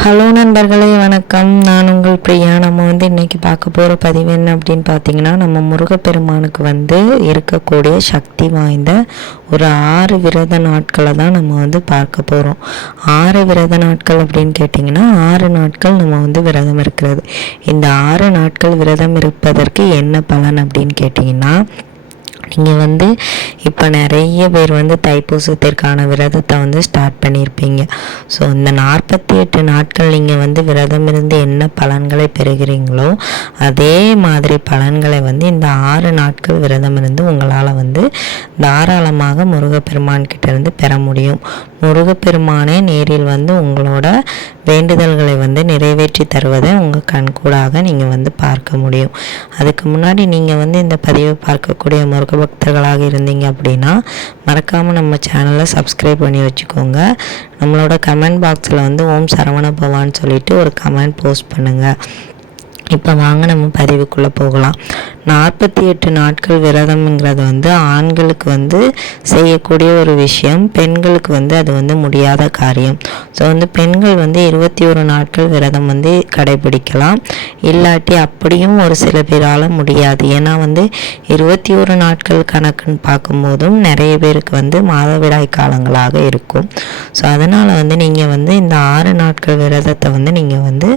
Hello நண்பர்களே வணக்கம். நான் உங்கள் பிரியா. நம்ம வந்து இன்றைக்கி பார்க்க போகிற பதிவு என்ன அப்படின்னு பார்த்தீங்கன்னா நம்ம முருகப்பெருமானுக்கு வந்து இருக்கக்கூடிய சக்தி வாய்ந்த ஒரு ஆறு விரத நாட்களை தான் நம்ம வந்து பார்க்க போகிறோம் ஆறு விரத நாட்கள் அப்படின்னு கேட்டிங்கன்னா ஆறு நாட்கள் நம்ம வந்து விரதம் இருக்கிறது. இந்த ஆறு நாட்கள் விரதம் இருப்பதற்கு என்ன பலன் அப்படின்னு கேட்டிங்கன்னா நீங்கள் வந்து இப்போ நிறைய பேர் வந்து தைப்பூசத்திற்கான விரதத்தை வந்து ஸ்டார்ட் பண்ணியிருப்பீங்க. ஸோ இந்த நாற்பத்தி எட்டு நாட்கள் நீங்கள் வந்து விரதம் இருந்து என்ன பலன்களை பெறுகிறீங்களோ அதே மாதிரி பலன்களை வந்து இந்த ஆறு நாட்கள் விரதம் இருந்து உங்களால் வந்து தாராளமாக முருகப்பெருமான் இருந்து பெற முடியும். முருகப்பெருமானே நேரில் வந்து உங்களோட வேண்டுதல்களை வந்து நிறைவேற்றி தருவதை உங்கள் கண்கூடாக நீங்கள் வந்து பார்க்க முடியும். அதுக்கு முன்னாடி நீங்கள் வந்து இந்த பதிவை பார்க்கக்கூடிய முருக பக்தர்களாக இருந்தீங்க அப்படின்னா மறக்காமல் நம்ம சேனலை சப்ஸ்கிரைப் பண்ணி வச்சுக்கோங்க. நம்மளோட கமெண்ட் பாக்ஸில் வந்து ஓம் சரவண பவான்னு சொல்லிட்டு ஒரு கமெண்ட் போஸ்ட் பண்ணுங்கள் இப்போ வாங்க நம்ம பதிவுக்குள்ளே போகலாம். நாற்பத்தி எட்டு நாட்கள் விரதம்ங்கிறது வந்து ஆண்களுக்கு வந்து செய்யக்கூடிய ஒரு விஷயம். பெண்களுக்கு வந்து அது வந்து முடியாத காரியம். ஸோ வந்து பெண்கள் வந்து இருபத்தி ஒரு நாட்கள் விரதம் வந்து கடைபிடிக்கலாம். இல்லாட்டி அப்படியும் ஒரு சில பேரால் முடியாது. ஏன்னா வந்து இருபத்தி ஒரு நாட்கள் கணக்குன்னு பார்க்கும்போதும் நிறைய பேருக்கு வந்து மாதவிடாய் காலங்களாக இருக்கும். ஸோ அதனால் வந்து நீங்கள் வந்து இந்த ஆறு நாட்கள் விரதத்தை வந்து நீங்கள் வந்து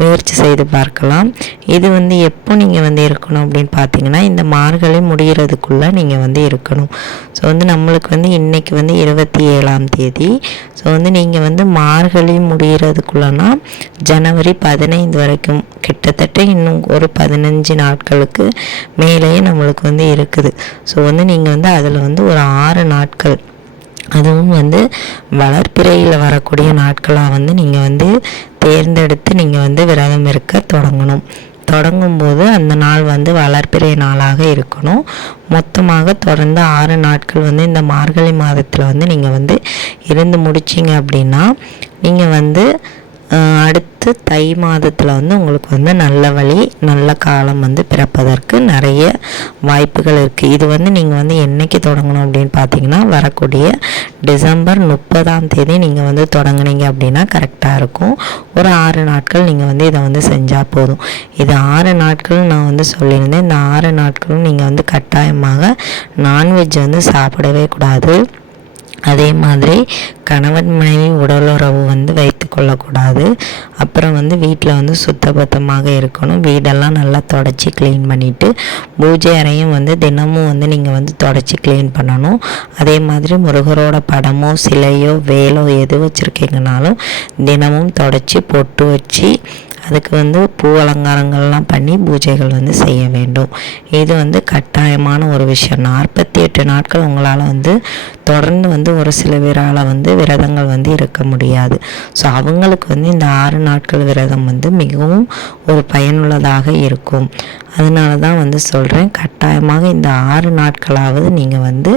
முயற்சி செய்து பார்க்கலாம். இது வந்து எப்போ நீங்கள் வந்து இருக்கணும் அப்படின்னு பார்த்தீங்கன்னா இந்த மார்கழி முடிகிறதுக்குள்ளே நீங்கள் வந்து இருக்கணும். ஸோ வந்து நம்மளுக்கு வந்து இன்றைக்கி வந்து இருபத்தி ஏழாம் தேதி. ஸோ வந்து நீங்கள் வந்து மார்கழி முடிகிறதுக்குள்ளனா ஜனவரி பதினைந்து வரைக்கும் கிட்டத்தட்ட இன்னும் ஒரு பதினஞ்சு நாட்களுக்கு மேலேயே நம்மளுக்கு வந்து இருக்குது. ஸோ வந்து நீங்கள் வந்து அதில் வந்து ஒரு ஆறு நாட்கள் அதுவும் வந்து வளர்ப்பிறையில் வரக்கூடிய நாட்களாக வந்து நீங்கள் வந்து தேர்ந்தெடுத்து நீங்கள் வந்து விரதம் இருக்க தொடங்கணும். தொடங்கும்போது அந்த நாள் வந்து வளர்பிறை நாளாக இருக்கணும். மொத்தமாக தொடர்ந்து ஆறு நாட்கள் வந்து இந்த மார்கழி மாதத்தில் வந்து நீங்கள் வந்து இருந்து முடிச்சிங்க அப்படின்னா நீங்கள் வந்து அடுத்து தை மாதத்தில் வந்து உங்களுக்கு வந்து நல்ல வழி நல்ல காலம் வந்து பிறப்பதற்கு நிறைய வாய்ப்புகள் இருக்குது இது வந்து நீங்கள் வந்து என்றைக்கு தொடங்கணும் அப்படின்னு பார்த்தீங்கன்னா வரக்கூடிய டிசம்பர் முப்பதாம் தேதி நீங்கள் வந்து தொடங்குனீங்க அப்படின்னா கரெக்டாக இருக்கும். ஒரு ஆறு நாட்கள் நீங்கள் வந்து இதை வந்து செஞ்சால் போதும். இது ஆறு நாட்கள் நான் வந்து சொல்லியிருந்தேன். இந்த ஆறு நாட்களும் நீங்கள் வந்து கட்டாயமாக நான்வெஜ் வந்து சாப்பிடவே கூடாது. அதே மாதிரி கணவன் மனைவி உடலுறவு வந்து வைத்து கொள்ளக்கூடாது. அப்புறம் வந்து வீட்டில் வந்து சுத்தபத்தமாக இருக்கணும். வீடெல்லாம் நல்லா தொடச்சி க்ளீன் பண்ணிவிட்டு பூஜை அறையும் வந்து தினமும் வந்து நீங்கள் வந்து தொடச்சி க்ளீன் பண்ணணும். அதே மாதிரி முருகரோட படமோ சிலையோ வேலோ எது வச்சுருக்கீங்கனாலும் தினமும் தொடச்சி பொட்டு வச்சு அதுக்கு வந்து பூ அலங்காரங்கள்லாம் பண்ணி பூஜைகள் வந்து செய்ய வேண்டும். இது வந்து கட்டாயமான ஒரு விஷயம். நாற்பத்தி எட்டு நாட்கள் உங்களால் வந்து தொடர்ந்து வந்து ஒரு சில பேரால் வந்து விரதங்கள் வந்து இருக்க முடியாது. ஸோ அவங்களுக்கு வந்து இந்த ஆறு நாட்கள் விரதம் வந்து மிகவும் ஒரு பயனுள்ளதாக இருக்கும். அதனால தான் வந்து சொல்கிறேன் கட்டாயமாக இந்த ஆறு நாட்களாவது நீங்கள் வந்து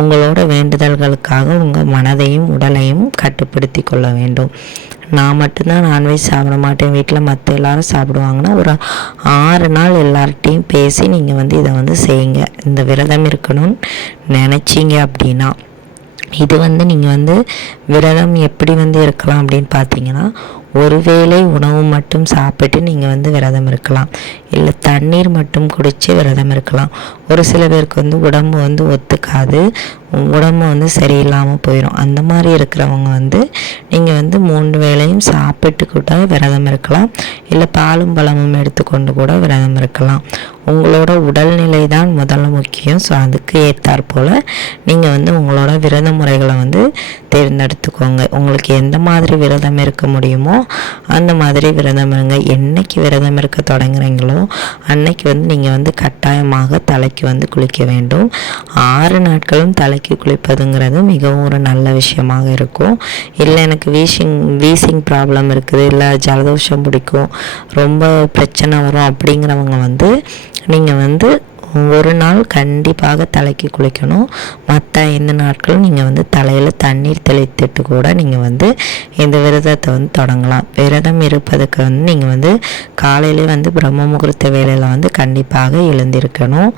உங்களோட வேண்டுதல்களுக்காக உங்கள் மனதையும் உடலையும் கட்டுப்படுத்தி கொள்ள வேண்டும். நான் மட்டும்தான் நான்வெஜ் சாப்பிட மாட்டேன். வீட்டில் மற்ற எல்லாரும் சாப்பிடுவாங்கன்னா ஒரு ஆறு நாள் எல்லார்ட்டையும் பேசி நீங்கள் வந்து இதை வந்து செய்யுங்க. இந்த விரதம் இருக்கணும்னு நினச்சிங்க அப்படின்னா இது வந்து நீங்கள் வந்து விரதம் எப்படி வந்து இருக்கலாம் அப்படின்னு பார்த்தீங்கன்னா ஒருவேளை உணவு மட்டும் சாப்பிட்டு நீங்கள் வந்து விரதம் இருக்கலாம். இல்லை தண்ணீர் மட்டும் குடித்து விரதம் இருக்கலாம். ஒரு சில பேருக்கு வந்து உடம்பு வந்து ஒத்துக்காது. உடம்பு வந்து சரியில்லாமல் போயிடும் அந்த மாதிரி இருக்கிறவங்க வந்து நீங்கள் வந்து மூன்று வேளையும் சாப்பிட்டு கூட விரதம் இருக்கலாம். இல்லை பாலும் பழமும் எடுத்துக்கொண்டு கூட விரதம் இருக்கலாம். உங்களோட உடல்நிலை தான் முதல்ல முக்கியம். ஸோ அதுக்கு ஏற்றாற் போல் நீங்கள் வந்து உங்களோட விரத முறைகளை வந்து தேர்ந்தெடுத்துக்கோங்க. உங்களுக்கு எந்த மாதிரி விரதம் இருக்க முடியுமோ அந்த மாதிரி விரதம் இருங்க. என்னைக்கு விரதம் இருக்க தொடங்குறீங்களோ அன்னைக்கு வந்து நீங்கள் வந்து கட்டாயமாக தலைக்கு வந்து குளிக்க வேண்டும். ஆறு நாட்களும் தலைக்கு குளிப்பதுங்கிறது மிகவும் ஒரு நல்ல விஷயமாக இருக்கும். இல்லை எனக்கு வீசிங் வீசிங் ப்ராப்ளம் இருக்குது. இல்லை ஜலதோஷம் பிடிக்கும். ரொம்ப பிரச்சனை வரும் அப்படிங்கிறவங்க வந்து நீங்கள் வந்து ஒரு நாள் கண்டிப்பாக தலைக்கு குளிக்கணும். மற்ற எந்த நாட்களும் நீங்கள் வந்து தலையில் தண்ணீர் தெளித்துட்டு கூட நீங்கள் வந்து இந்த விரதத்தை வந்து தொடங்கலாம். விரதம் இருப்பதுக்கு வந்து நீங்கள் வந்து காலையிலே வந்து பிரம்ம முகூர்த்த வேலையில் வந்து கண்டிப்பாக எழுந்திருக்கணும்.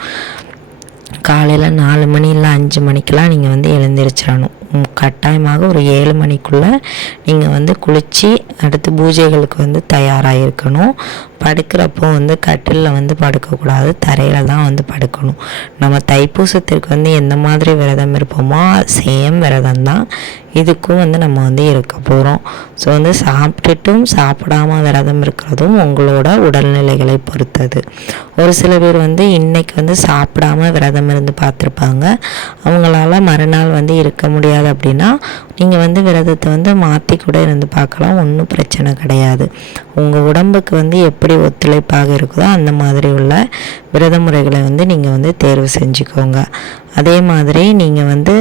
காலையில் நாலு மணி இல்லை அஞ்சு மணிக்கெலாம் நீங்கள் வந்து எழுந்திரிச்சிடணும் கட்டாயமாக ஒரு ஏழு மணிக்குள்ளே நீங்கள் வந்து குளித்து அடுத்து பூஜைகளுக்கு வந்து தயாராக இருக்கணும் படுக்கிறப்போ வந்து கட்டிலில் வந்து படுக்கக்கூடாது தரையில் தான் வந்து படுக்கணும். நம்ம தைப்பூசத்திற்கு வந்து எந்த மாதிரி விரதம் இருப்போமோ சேம் விரதம் தான் இதுக்கும் வந்து நம்ம வந்து இருக்க போகிறோம் ஸோ வந்து சாப்பிட்டுட்டும் சாப்பிடாம விரதம் இருக்கிறதும் உங்களோட உடல்நிலைகளை பொறுத்தது. ஒரு சில பேர் வந்து இன்னைக்கு வந்து சாப்பிடாம விரதம் இருந்து பார்த்துருப்பாங்க. அவங்களால மறுநாள் வந்து இருக்க முடியாது அப்படின்னா நீங்கள் வந்து விரதத்தை வந்து மாற்றி கூட இருந்து பார்க்கலாம். ஒன்றும் பிரச்சனை கிடையாது. உங்கள் உடம்புக்கு வந்து எப்படி ஒத்துழைப்பாக இருக்குதோ அந்த மாதிரி உள்ள விரத முறைகளை வந்து நீங்கள் வந்து தேர்வு செஞ்சுக்கோங்க. அதே மாதிரி நீங்கள் வந்து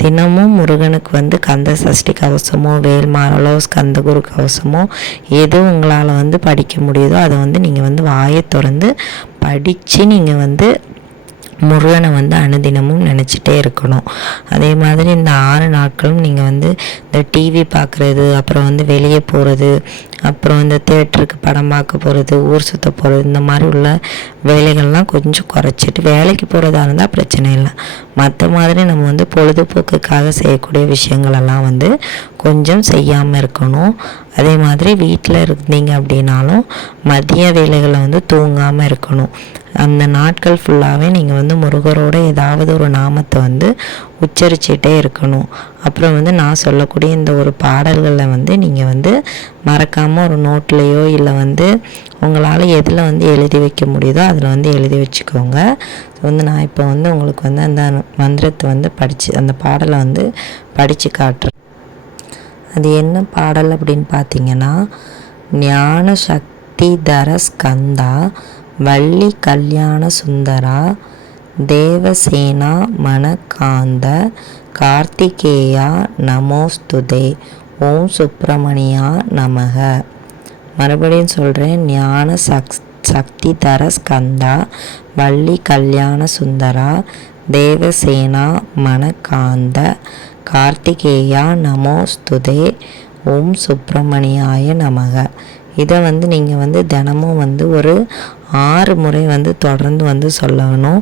தினமும் முருகனுக்கு வந்து கந்த சஷ்டி கவசமோ வேல்மாரலோ ஸ்கந்தகுரு கவசமோ எது உங்களால் வந்து படிக்க முடியுதோ அதை வந்து நீங்கள் வந்து வாயை திறந்து படித்து நீங்கள் வந்து முருகனை வந்து அனுதினமும் நினச்சிட்டே இருக்கணும். அதே மாதிரி இந்த ஆறு நாட்களும் நீங்கள் வந்து இந்த டிவி பார்க்குறது அப்புறம் வந்து வெளியே போகிறது அப்புறம் இந்த தேட்டருக்கு படம் பார்க்க போகிறது ஊர் சுற்ற போகிறது இந்த மாதிரி உள்ள வேலைகள்லாம் கொஞ்சம் குறைச்சிட்டு வேலைக்கு போகிறதா இருந்தால் பிரச்சனை இல்லை. மற்ற மாதிரி நம்ம வந்து பொழுதுபோக்குக்காக செய்யக்கூடிய விஷயங்களெல்லாம் வந்து கொஞ்சம் செய்யாமல் இருக்கணும். அதே மாதிரி வீட்டில் இருந்தீங்க அப்படின்னாலும் மதிய வேலைகளை வந்து தூங்காமல் இருக்கணும். அந்த நாட்கள் ஃபுல்லாகவே நீங்கள் வந்து முருகரோட ஏதாவது ஒரு நாமத்தை வந்து உச்சரிச்சிட்டே இருக்கணும். அப்புறம் வந்து நான் சொல்லக்கூடிய இந்த ஒரு பாடல்களில் வந்து நீங்கள் வந்து மறக்காமல் ஒரு நோட்லேயோ இல்லை வந்து உங்களால் எதில் வந்து எழுதி வைக்க முடியுதோ அதில் வந்து எழுதி வச்சுக்கோங்க. வந்து நான் இப்போ வந்து உங்களுக்கு வந்து அந்த மந்திரத்தை வந்து படித்து அந்த பாடலை வந்து படித்து காட்டுறேன். அது என்ன பாடல் அப்படின்னு பார்த்தீங்கன்னா ஞான சக்தி தர ஸ்கந்தா வள்ளி கல்யாண சுந்தரா தேவசேனா மணக்காந்த கார்த்திகேயா நமோஸ்துதே ஓம் சுப்பிரமணியா நமக. மறுபடியும் சொல்கிறேன் ஞான சக் சக்தி தர ஸ்கந்தா வள்ளி கல்யாண சுந்தரா தேவசேனா மணக்காந்த கார்த்திகேயா நமோஸ்துதே ஓம் சுப்பிரமணியாய நமக. இதை வந்து நீங்கள் வந்து தினமும் வந்து ஒரு ஆறு முறை வந்து தொடர்ந்து வந்து சொல்லணும்.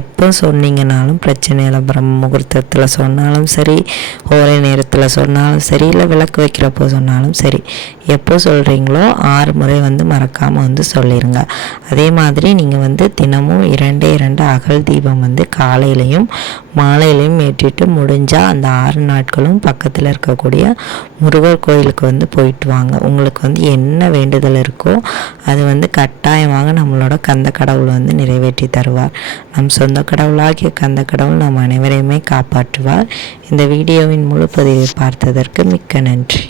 எப்போ சொன்னீங்கனாலும் பிரச்சனை இல்லை பிரம்ம முகூர்த்தத்தில் சொன்னாலும் சரி ஒரே நேரத்தில் சொன்னாலும் சரி இல்லை விளக்கு வைக்கிறப்போ சொன்னாலும் சரி எப்போ சொல்கிறீங்களோ ஆறு முறை வந்து மறக்காமல் வந்து சொல்லிடுங்க அதே மாதிரி நீங்கள் வந்து தினமும் இரண்டே இரண்டு அகல் தீபம் வந்து காலையிலையும் மாலையிலையும் ஏற்றிட்டு முடிஞ்சால் அந்த ஆறு நாட்களும் பக்கத்தில் இருக்கக்கூடிய முருகர் கோயிலுக்கு வந்து போயிட்டு வாங்க. உங்களுக்கு வந்து என்ன வேண்டுதல் இருக்கோ அது வந்து கட்டாயமாக நம்மளோட கந்த கடவுள் வந்து நிறைவேற்றி தருவார். நம் சொந்த கடவுளாகிய கந்த கடவுள் நம் அனைவரையுமே காப்பாற்றுவார். இந்த வீடியோவின் முழு பதிவை பார்த்ததற்கு மிக்க நன்றி.